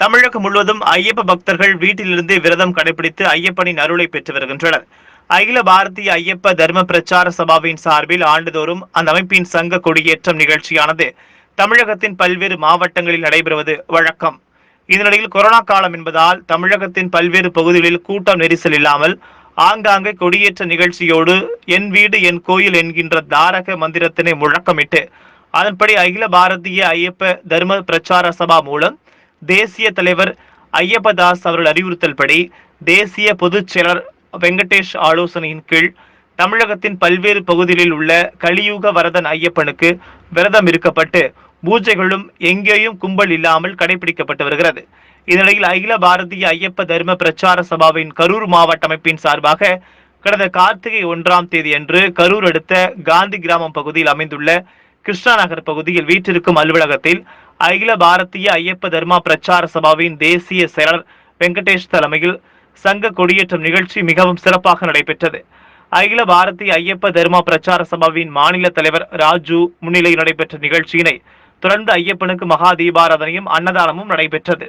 தமிழகம் முழுவதும் ஐயப்ப பக்தர்கள் வீட்டிலிருந்து விரதம் கடைபிடித்து ஐயப்பனின் அருளை பெற்று வருகின்றனர். அகில பாரதிய ஐயப்ப தர்ம பிரச்சார சபாவின் சார்பில் ஆண்டுதோறும் அந்த அமைப்பின் சங்க கொடியேற்றம் நிகழ்ச்சியானது தமிழகத்தின் பல்வேறு மாவட்டங்களில் நடைபெறுவது வழக்கம். இதனிடையில் கொரோனா காலம் என்பதால் தமிழகத்தின் பல்வேறு பகுதிகளில் கூட்டம் நெரிசல் இல்லாமல் ஆங்காங்கே கொடியேற்ற நிகழ்ச்சியோடு என் வீடு என் கோயில் என்கின்ற தாரக மந்திரத்தினை முழக்கமிட்டு அதன்படி அகில பாரதிய ஐயப்ப தர்ம பிரச்சார சபா மூலம் தேசிய தலைவர் ஐயப்பதாஸ் அவர்கள் அறிவுறுத்தல்படி தேசிய பொதுச் செயலர் வெங்கடேஷ் ஆலோசனையின் கீழ் தமிழகத்தின் பல்வேறு பகுதிகளில் உள்ள கலியுக வரதன் ஐயப்பனுக்கு விரதம் இருக்கப்பட்டு பூஜைகளும் எங்கேயும் கும்பல் இல்லாமல் கடைபிடிக்கப்பட்டு வருகிறது. இந்நிலையில் அகில பாரதிய ஐயப்ப தர்ம பிரச்சார சபாவின் கரூர் மாவட்ட அமைப்பின் சார்பாக கடந்த கார்த்திகை ஒன்றாம் தேதி அன்று கரூர் அடுத்த காந்தி கிராமம் பகுதியில் அமைந்துள்ள கிருஷ்ணா நகர் பகுதியில் வீற்றிருக்கும் அலுவலகத்தில் அகில பாரதிய ஐயப்ப தர்மா பிரச்சார சபாவின் தேசிய செயலர் வெங்கடேஷ் தலைமையில் சங்க கொடியேற்றம் நிகழ்ச்சி மிகவும் சிறப்பாக நடைபெற்றது. அகில பாரதிய ஐயப்ப தர்மா பிரச்சார சபாவின் மாநில தலைவர் ராஜு முன்னிலையில் நடைபெற்ற நிகழ்ச்சியினை தொடர்ந்து ஐயப்பனுக்கு மகா தீபாராதனையும் அன்னதானமும் நடைபெற்றது.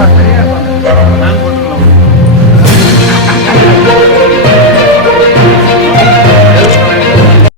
var.